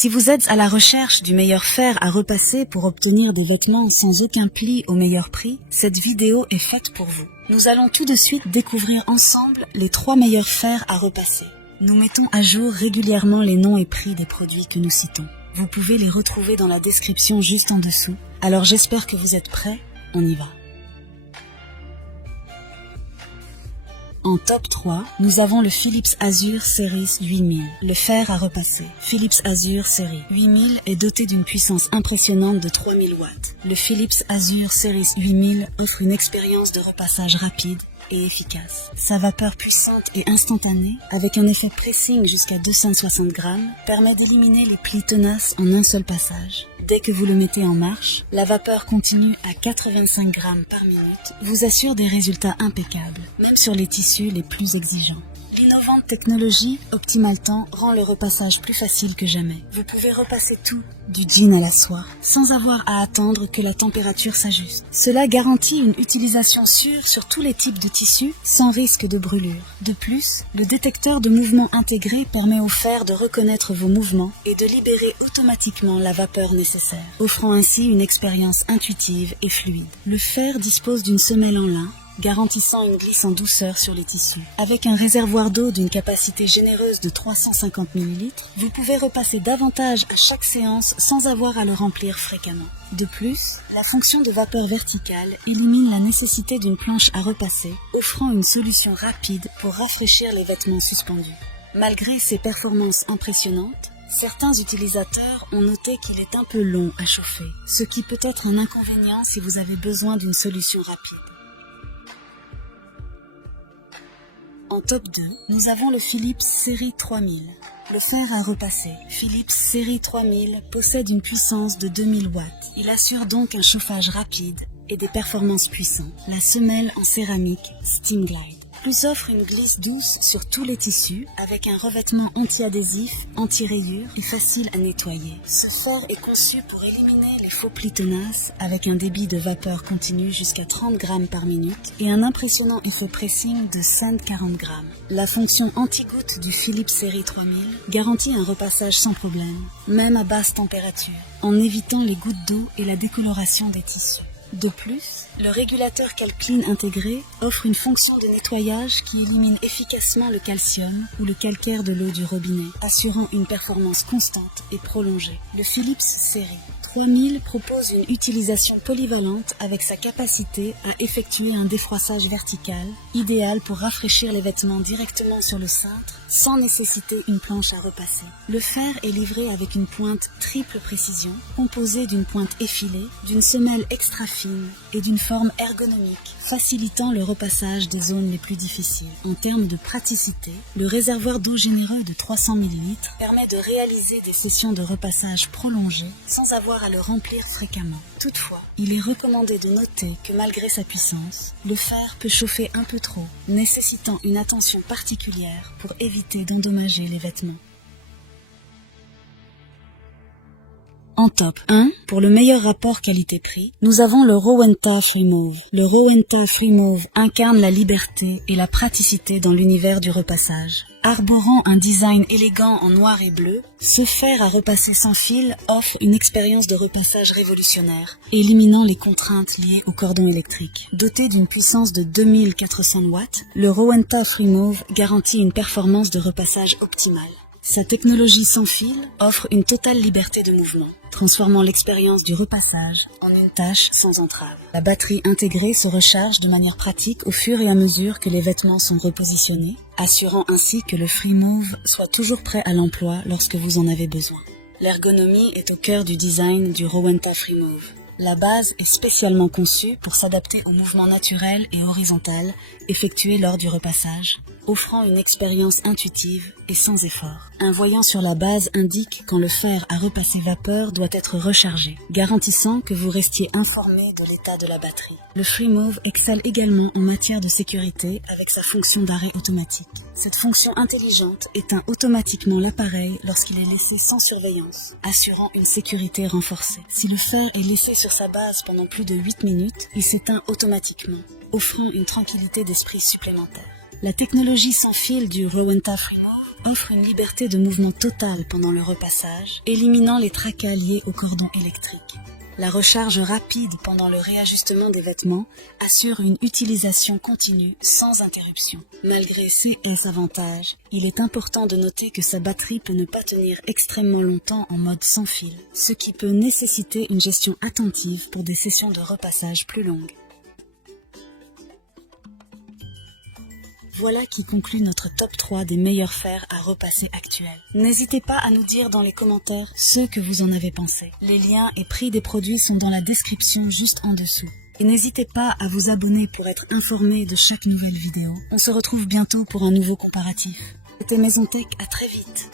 Si vous êtes à la recherche du meilleur fer à repasser pour obtenir des vêtements sans aucun pli au meilleur prix, cette vidéo est faite pour vous. Nous allons tout de suite découvrir ensemble les 3 meilleurs fers à repasser. Nous mettons à jour régulièrement les noms et prix des produits que nous citons. Vous pouvez les retrouver dans la description juste en dessous. Alors j'espère que vous êtes prêts, on y va. En top 3, nous avons le Philips Azure Series 8000, le fer à repasser. Philips Azure Series 8000 est doté d'une puissance impressionnante de 3000 watts. Le Philips Azure Series 8000 offre une expérience de repassage rapide et efficace. Sa vapeur puissante et instantanée, avec un effet pressing jusqu'à 260 grammes, permet d'éliminer les plis tenaces en un seul passage. Dès que vous le mettez en marche, la vapeur continue à 85 grammes par minute vous assure des résultats impeccables, même sur les tissus les plus exigeants. L'innovante technologie Optimal-Temps rend le repassage plus facile que jamais. Vous pouvez repasser tout, du jean à la soie, sans avoir à attendre que la température s'ajuste. Cela garantit une utilisation sûre sur tous les types de tissus, sans risque de brûlure. De plus, le détecteur de mouvement intégré permet au fer de reconnaître vos mouvements et de libérer automatiquement la vapeur nécessaire, offrant ainsi une expérience intuitive et fluide. Le fer dispose d'une semelle en lin, garantissant une glisse en douceur sur les tissus. Avec un réservoir d'eau d'une capacité généreuse de 350 ml, vous pouvez repasser davantage à chaque séance sans avoir à le remplir fréquemment. De plus, la fonction de vapeur verticale élimine la nécessité d'une planche à repasser, offrant une solution rapide pour rafraîchir les vêtements suspendus. Malgré ses performances impressionnantes, certains utilisateurs ont noté qu'il est un peu long à chauffer, ce qui peut être un inconvénient si vous avez besoin d'une solution rapide. En top 2, nous avons le Philips Série 3000. Le fer à repasser. Philips Série 3000 possède une puissance de 2000 watts. Il assure donc un chauffage rapide et des performances puissantes. La semelle en céramique Steam Glide offre une glisse douce sur tous les tissus avec un revêtement anti-adhésif, anti-rayures et facile à nettoyer. Ce fer est conçu pour éliminer les faux plis tenaces avec un débit de vapeur continu jusqu'à 30 grammes par minute et un impressionnant effet pressing de 140 grammes. La fonction anti-goutte du Philips Série 3000 garantit un repassage sans problème, même à basse température, en évitant les gouttes d'eau et la décoloration des tissus. De plus, le régulateur Calclean intégré offre une fonction de nettoyage qui élimine efficacement le calcium ou le calcaire de l'eau du robinet, assurant une performance constante et prolongée. Le Philips Série 3000 propose une utilisation polyvalente avec sa capacité à effectuer un défroissage vertical, idéal pour rafraîchir les vêtements directement sur le cintre sans nécessiter une planche à repasser. Le fer est livré avec une pointe triple précision, composée d'une pointe effilée, d'une semelle extra fine et d'une forme ergonomique, facilitant le repassage des zones les plus difficiles. En termes de praticité, le réservoir d'eau généreux de 300 ml permet de réaliser des sessions de repassage prolongées sans avoir à le remplir fréquemment. Toutefois, il est recommandé de noter que malgré sa puissance, le fer peut chauffer un peu trop, nécessitant une attention particulière pour éviter d'endommager les vêtements. En top 1, pour le meilleur rapport qualité-prix, nous avons le Rowenta Freemove. Le Rowenta Freemove incarne la liberté et la praticité dans l'univers du repassage. Arborant un design élégant en noir et bleu, ce fer à repasser sans fil offre une expérience de repassage révolutionnaire, éliminant les contraintes liées au cordon électrique. Doté d'une puissance de 2400 watts, le Rowenta Freemove garantit une performance de repassage optimale. Sa technologie sans fil offre une totale liberté de mouvement, transformant l'expérience du repassage en une tâche sans entrave. La batterie intégrée se recharge de manière pratique au fur et à mesure que les vêtements sont repositionnés, assurant ainsi que le Freemove soit toujours prêt à l'emploi lorsque vous en avez besoin. L'ergonomie est au cœur du design du Rowenta Freemove. La base est spécialement conçue pour s'adapter aux mouvements naturels et horizontaux effectués lors du repassage, offrant une expérience intuitive et sans effort. Un voyant sur la base indique quand le fer à repasser vapeur doit être rechargé, garantissant que vous restiez informé de l'état de la batterie. Le Freemove excelle également en matière de sécurité avec sa fonction d'arrêt automatique. Cette fonction intelligente éteint automatiquement l'appareil lorsqu'il est laissé sans surveillance, assurant une sécurité renforcée. Si le fer est laissé sur sa base pendant plus de 8 minutes, il s'éteint automatiquement, offrant une tranquillité d'esprit supplémentaire. La technologie sans fil du Rowenta Freemove offre une liberté de mouvement totale pendant le repassage, éliminant les tracas liés au cordon électrique. La recharge rapide pendant le réajustement des vêtements assure une utilisation continue sans interruption. Malgré ces avantages, il est important de noter que sa batterie peut ne pas tenir extrêmement longtemps en mode sans fil, ce qui peut nécessiter une gestion attentive pour des sessions de repassage plus longues. Voilà qui conclut notre top 3 des meilleurs fers à repasser actuels. N'hésitez pas à nous dire dans les commentaires ce que vous en avez pensé. Les liens et prix des produits sont dans la description juste en dessous. Et n'hésitez pas à vous abonner pour être informé de chaque nouvelle vidéo. On se retrouve bientôt pour un nouveau comparatif. C'était Maison Tech, à très vite.